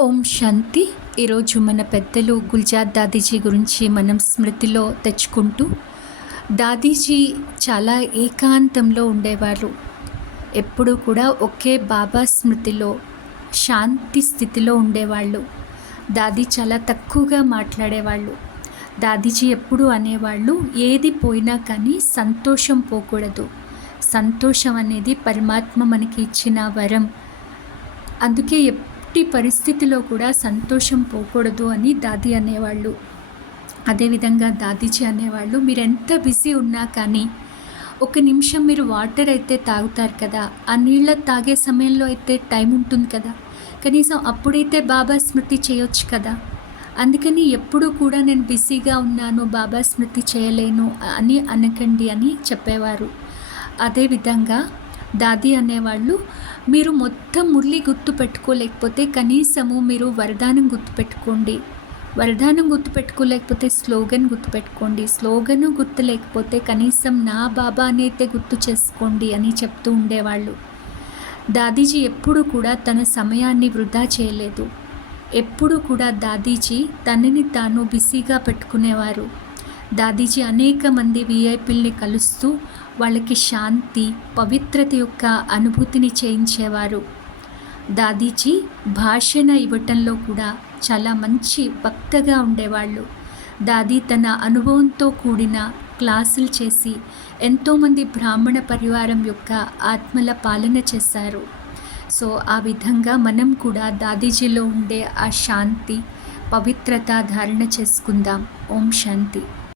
ఓం శాంతి. ఈరోజు మన పెద్దలు గుల్జార్ దాదీజీ గురించి మనం స్మృతిలో తెచ్చుకుంటూ దాదీజీ చాలా ఏకాంతంలో ఉండేవారు. ఎప్పుడూ కూడా ఒకే బాబా స్మృతిలో శాంతి స్థితిలో ఉండేవాళ్ళు. దాదీ చాలా తక్కువగా మాట్లాడేవాళ్ళు. దాదీజీ ఎప్పుడు అనేవాళ్ళు ఏది పోయినా కానీ సంతోషం పోకూడదు. సంతోషం అనేది పరమాత్మ మనకి ఇచ్చిన వరం. అందుకే ఎట్టి పరిస్థితిలో కూడా సంతోషం పోకూడదు అని దాది అనేవాళ్ళు. అదేవిధంగా దాదీజీ అనేవాళ్ళు మీరు ఎంత బిజీ ఉన్నా కానీ ఒక నిమిషం మీరు వాటర్ అయితే తాగుతారు కదా ఆ నీళ్ళ తాగే సమయంలో అయితే టైం ఉంటుంది కదా కనీసం అప్పుడైతే బాబా స్మృతి చేయొచ్చు కదా అందుకని ఎప్పుడూ కూడా నేను బిజీగా ఉన్నాను బాబా స్మృతి చేయలేను అని అనకండి అని చెప్పేవారు. అదేవిధంగా దాది అనేవాళ్ళు మీరు మొత్తం మురళి గుర్తు పెట్టుకోలేకపోతే కనీసము మీరు వరదానం గుర్తుపెట్టుకోండి వరదానం గుర్తుపెట్టుకోలేకపోతే స్లోగన్ గుర్తుపెట్టుకోండి స్లోగను గుర్తు లేకపోతే కనీసం నా బాబా అనేది గుర్తు చేసుకోండి అని చెప్తూ ఉండేవాళ్ళు. దాదీజీ ఎప్పుడు కూడా తన సమయాన్ని వృధా చేయలేదు. ఎప్పుడు కూడా దాదీజీ తనని తాను బిజీగా పెట్టుకునేవారు. దాదీజీ అనేక మంది విఐపీల్ని కలుస్తూ వాళ్ళకి శాంతి పవిత్రత యొక్క అనుభూతిని చేయించేవారు. దాదీజీ భాషణ ఇవ్వటంలో కూడా చాలా మంచి భక్తగా ఉండేవాళ్ళు. దాదీ తన అనుభవంతో కూడిన క్లాసులు చేసి ఎంతోమంది బ్రాహ్మణ పరివారం యొక్క ఆత్మల పాలన చేశారు. సో ఆ విధంగా మనం కూడా దాదీజీలో ఉండే ఆ శాంతి పవిత్రత ధారణ చేసుకుందాం. ఓం శాంతి.